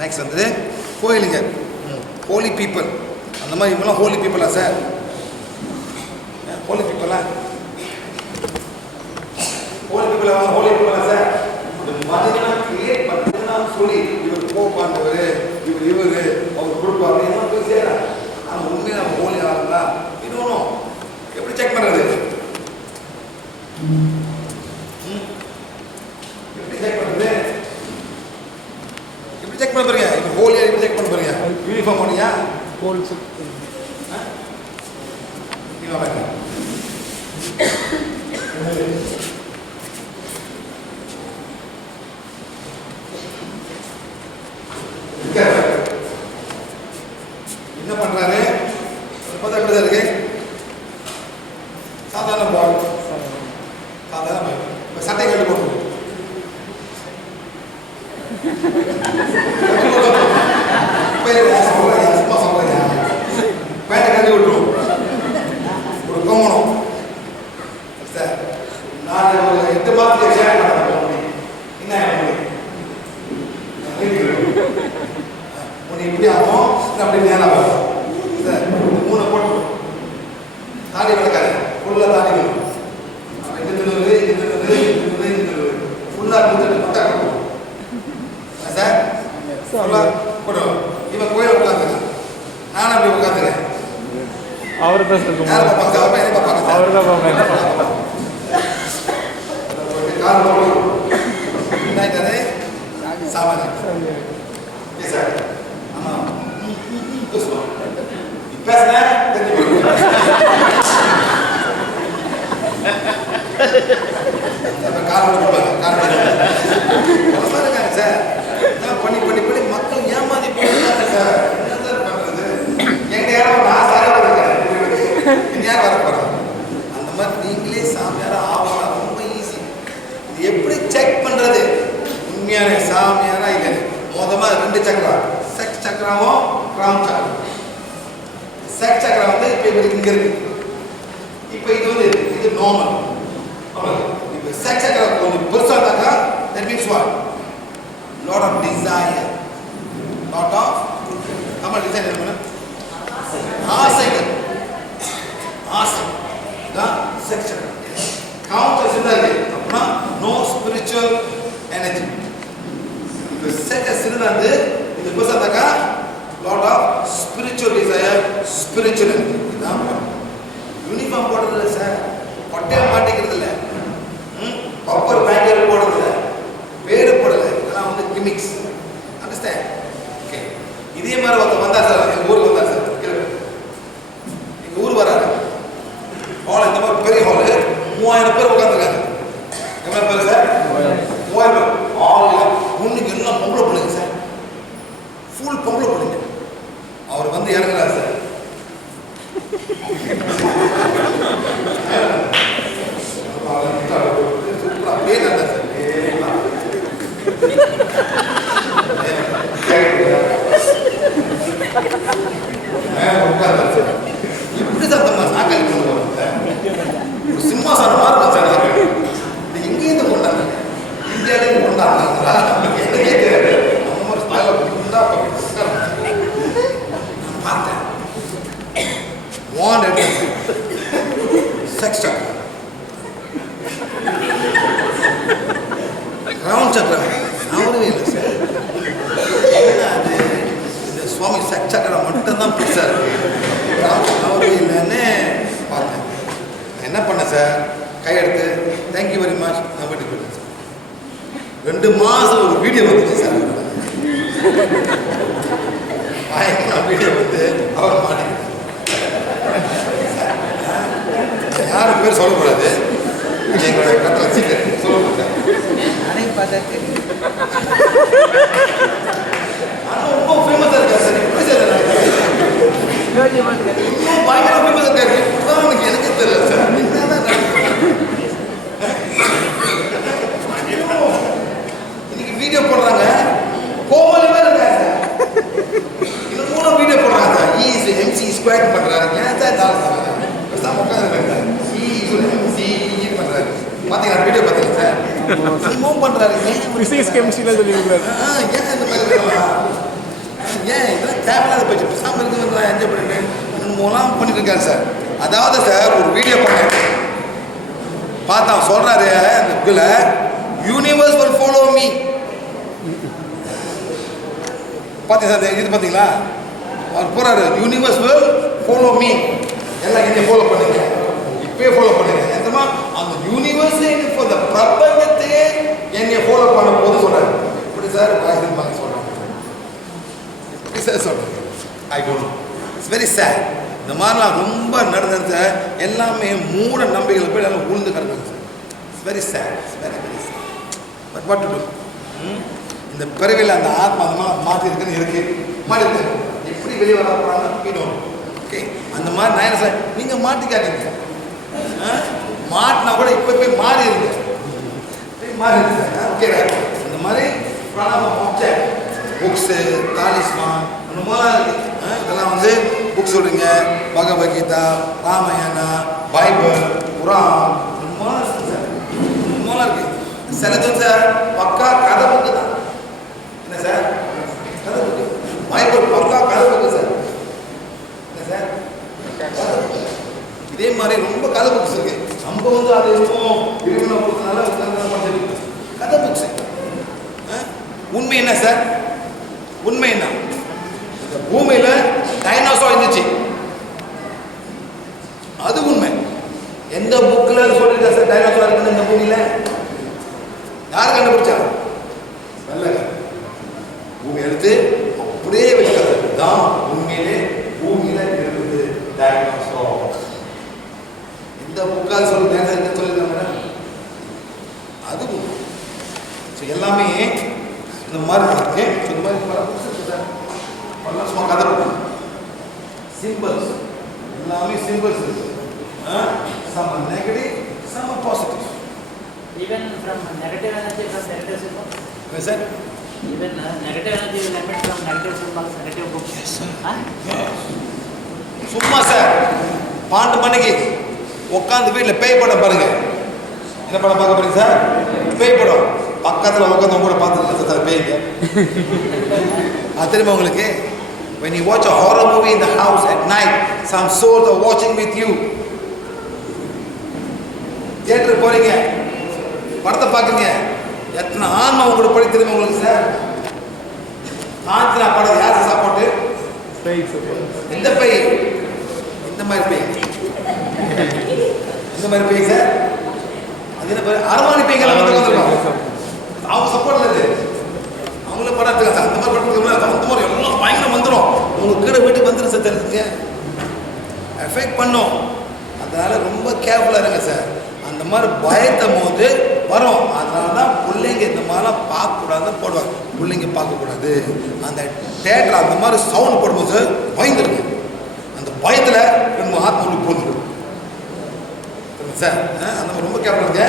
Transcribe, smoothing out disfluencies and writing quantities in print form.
Next வந்து கோயிலுங்க, Holi people. அந்த மாதிரி இவங்களாம் ஹோலி பீப்புளா சார்? ஹோலி பீப்புளா? ஹோலி பீப்புளா? ஹோலி பீப்புளா சார்? மதம்லாம் கிரியேட் பண்ணுறதுலாம் சொல்லி இவர் போப்பாண்டவர், இவர் அவர் கொடுப்பாரு எல்லாம் போய் செய்கிறார். ஆனால் உண்மையாக நம்ம ஹோலி ஆகுங்களா இன்னொன்றும் எப்படி செக் பண்ணுறது? எப்படி செக் பண்ணுறது? எப்படி செக் பண்ண போறீங்க? இப்போ ஹோலியா எப்படி செக் பண்ண போறீங்க? யூனிஃபார்ம் போனியா? ஹோல் செக் என்ன பண்றாரு? பார்த்தா எப்படி இருக்கு? சாதாரண பால், சாதாரண சட்டை கட்டு போட்டு சும்மா சொல்றேன், பேட்டை கட்டி விட்டுரும், ஒரு கோமணம் சார். நான் ஒரு 8 மாதத்துக்கு ஷேர் பண்ண என்ன உனக்கு இப்படி ஆகும், அப்படி நேரம் ஆகும் சார். 3 போட்டு தாடி வளர்க்காது, ஃபுல்லாக தாடி வரும். ஃபுல்லாக கொடுத்துட்டு பட்டா கொடுக்கும் சார். ஃபுல்லாக போடுவோம். இவன் கோயிலை உட்காந்துங்க, நானும் அப்படி உட்காந்துங்க. அவர் தான் சொல்லுங்க, யாரை பார்ப்பாங்க? அவர் என்ன பார்ப்பாங்க? அவர் தான் பார்ப்பாங்க. கார் போடுவோம் என்னாயிட்டாரு சாமான் சார். ஆமாம் பேசுவோம், பேசுனேன் கார் கொடுப்பாங்க. கார் இருக்காங்க சார். பண்ணி பண்ணி பண்ணி மக்கள் ஏமாதி போயிருக்காங்க சார். என்ன சார் பண்ணுறது? எங்க யாரும் நான் சார் இருக்கேன், யார் வர போகிறோம்? அந்த மாதிரி நீங்களே சாமியார ஆகலாம், ரொம்ப ஈஸி. இது எப்படி செக் பண்ணுறது உண்மையான சாமியாரா இல்லைன்னு? மொதமாக 2 சக்கரம், செக்ஸ் சக்கரமும் கிராம் சக்கரம். செக்ஸ் சக்கரம் வந்து இப்போ இங்கே இருக்கு, இப்போ இது வந்து இது நார்மல். இப்போ செக்ஸ் சக்கரம் கொஞ்சம் பெருசாக இருந்தாக்கா that means what? Lot of desire, lot of நம்ம டிசைன் என்ன ஆசைகள், ஆசை தான் செக்ஸ் சக்கரம். கவுண்ட் சின்னது அப்படின்னா நோ ஸ்பிரிச்சுவல் எனர்ஜி. இப்போ செக்ஸ் சின்னது இது பெருசாக lot of spiritual desire, spiritual energy. இதுதான் யூனிஃபார்ம் போடுறதில்ல சார், பட்டையை மாட்டிக்கிறது இல்லை, பப்பர் பேக்கர் போடுறதில்ல, பேடு போடலை, இதெல்லாம் வந்து கிமிக்ஸ். அண்டர்ஸ்டாண்ட்? ஓகே. இதே மாதிரி ஒருத்தர் வந்தா சார், எங்கள் ஊருக்கு வந்தா சார், எங்கள் ஊர் வராரு. ஹால் இந்த மாதிரி பெரிய ஹாலு, 3000 பேர் உட்காந்துருக்காங்க. எவ்வளோ பேர் சார்? 3000 பேர். ஹாலில் பொண்ணுக்கு எல்லாம் பொம்பளை பிள்ளைங்க சார், ஃபுல் பொம்பளை பிள்ளைங்க. அவர் வந்து இறங்குறாரு சார். அப்படியே நல்லா சார் இப்படி சார் நம்ம சாக்காளி கொண்டு ஒரு சிம்மாசனம் மாதிரி சார். எங்கேருந்து கொண்டாங்க? இந்தியாவிலேருந்து கொண்டாடுறாங்களா? எனக்கே தெரியாது. அந்த மாதிரி ஸ்டைலில் பார்த்தேன். வாண்ட் செக்ஸ் சக்கரம், ரவுண்ட் சக்கரம் அவருமே இல்லை சார். அது இந்த சுவாமி செக்ஸ் சக்கரம் மட்டும்தான் பெருசாக இருக்கு, அவருமே இல்லைன்னு பார்த்தேன். என்ன பண்ணேன் சார்? கையெடுத்து தேங்க்யூ வெரி மச், நான் வீட்டுக்கு போயிட்டேன் சார். 2 மாதம் ஒரு வீடியோ வந்துச்சு சார். வீடியோ வந்து அவர் மாட்டிக்கிட்டார். யாரும் பேர் சொல்லக்கூடாது, எங்களுடைய கட்டளை சீக்கிரம் சொல்லக்கூடாது. ஆனால் ரொம்ப ஃபேமஸாக இருக்கா சார்? எப்படி சார் பயங்கர ஃபேமஸாக இருக்காரு. இப்படிதான் எனக்கு தெரியல சார். என்னதான் இன்னைக்கு வீடியோ போடுறாங்க, கோமலமே இருக்காரு சார். இன்னும் 3 வீடியோ போடுறாங்க சார். MC ஸ்கொயர் பண்ணுறாரு. ஏன் சார் உட்காந்து பண்றாரு? பார்த்தீங்களா வீடியோ? பார்த்தீங்களா சார்? மூவ் பண்றாரு. பிசிக்ஸ் கெமிஸ்ட்ரியில் சொல்லி கொடுக்குறாரு. ஏன் இந்த மாதிரி ஏன் இதெல்லாம் தேவையில்லாத பேச்சு பேசாமல் இருக்குன்னு நான் என்ஜாய் பண்ணிட்டேன் மூலம் பண்ணிட்டு இருக்காரு சார். அதாவது சார் ஒரு வீடியோ பண்ணேன் பார்த்தா சொல்றாரு அந்த புக்கில் யூனிவர்ஸ் வில் ஃபாலோ மீ. பார்த்தீங்க சார் இது பார்த்தீங்களா? அவர் போறாரு யூனிவர்ஸ் வில் ஃபாலோ மீ. எல்லாம் என்னை ஃபாலோ பண்ணுங்க, இப்பயே ஃபாலோ பண்ணுங்க. எந்தமா அந்த யூனிவர்ஸ் ஃபார் த பிரபஞ்சத்தையே என்னை ஃபாலோ பண்ண போது சொல்றாரு. இப்படி சார் வாய்ஸ் சொல்றாங்க. இப்படி சார் சொல்றாங்க. I don't know. It's very sad. இந்த மாதிரிலாம் ரொம்ப நடந்த எல்லாமே மூட நம்பிக்கைகள் போய் எல்லாம் உழுந்து கிடக்குது sir. It's very sad. It's very very sad. But what to to? இந்த பிறவியில் அந்த ஆத்மா அந்த மாதிரி மாற்றி இருக்குன்னு இருக்கு. மாறி இருக்கு. எப்படி வெளியே வர போகிறாங்க போயிடும். ஓகே, அந்த மாதிரி நான் என்ன சார் நீங்கள் மாட்டிக்காதீங்க. மாட்டினா கூட இப்போ போய் மாறி இருக்கு. போய் மாறி இருக்கு சார். ஓகே, இந்த மாதிரி பிராணாம மோட்ச புக்ஸு தாலிஸ்மான் அந்த மாதிரிலாம் இருக்குது. இதெல்லாம் வந்து புக்ஸ் சொல்லுங்க. பகவத்கீதா, ராமாயணா, பைபிள், குரான் இந்த மாதிரி இருக்குது சார். இந்த மாதிரிலாம் இருக்குது. சிலது சார் பக்கா கதை புக்கு தான். என்ன சார்? கதை புக்கு. பைபிள் பக்கா கதை புக்கு சார். என்ன சார்? இதே மாதிரி ரொம்ப கதை புக்ஸ் இருக்கு. நம்ம வந்து அது இருக்கும் விரும்பின புக்ஸ்னால படிச்சிருக்கு. கதை புக்ஸ். உண்மை என்ன சார்? உண்மை என்ன? இந்த பூமியில டைனோசார் இருந்துச்சு, அது உண்மை. எந்த புக்கில் சொல்லிருக்கா சார் டைனோசார் இருக்குன்னு இந்த பூமியில? யார் கண்டுபிடிச்சா? பூமி எடுத்து அப்படியே வச்சுக்கிறது தான் உண்மையிலே பூமியில இருக்குது டைனோசார். எந்த புக்கால் சொல்லுங்க சொல்லிருக்காங்க அது உண்மை. எல்லாமே இந்த மாதிரி இருக்கு. இந்த மாதிரி பல சும்மா கதை புக்கு சிம்பிள்ஸ் எல்லாமே சிம்பிள்ஸ் இருக்கு. Some are negative, some are positive. Even from negative energy, from negative symbols? Yes, sir. Even negative energy will emit from negative symbols, negative books. Yes, sir. Huh? Yes. சும்மா sir 12 மணிக்கு உட்காந்து வீட்டில் பேய் படம் பாருங்க. என்ன படம் பார்க்க போறீங்க சார்? பேய் படம். பக்கத்தில் உட்காந்து உங்க கூட பார்த்துருக்கேன் சார் பேய்ங்க. அது தெரியுமா உங்களுக்கு? When you watch a horror movie in the house at night, some souls are watching with you. தியேட்டருக்கு போறீங்க, படத்தை பார்க்குறீங்க, எத்தனை ஆன்மா உங்களோட படி தெரியுமா உங்களுக்கு சார்? காஞ்சனா படம் யார் சப்போர்ட்டு? எந்த பேய்? இந்த மாதிரி பேய். இந்த மாதிரி பேய் சார். அது என்ன பேர்? அரவாணி பேய்கள் வந்துருக்கோம். அவங்க சப்போர்ட்ல இருக்கு. அவங்கள படம் எடுத்துக்க சார். அந்த மாதிரி படம் அந்த மாதிரி எல்லாம் பயங்கரம் வந்துடும். உங்க கீழே வீட்டுக்கு வந்துடும் சார். தெரிஞ்சுங்க, எஃபெக்ட் பண்ணும். அதனால ரொம்ப கேர்ஃபுல்லாக இருங்க சார். அந்த மாதிரி பயத்தும் போது வரும். அதனால தான் பிள்ளைங்க இந்த மாதிரிலாம் பார்க்கக்கூடாதுன்னு போடுவாங்க. பிள்ளைங்க பார்க்கக்கூடாது. அந்த தேட்டரில் அந்த மாதிரி சவுண்ட் போடும்போது பயந்துருங்க. அந்த பயத்தில் நம்ம ஆத்மா போந்துடும் சார். அந்த மாதிரி ரொம்ப கேர்ஃபுல்லாக இருங்க.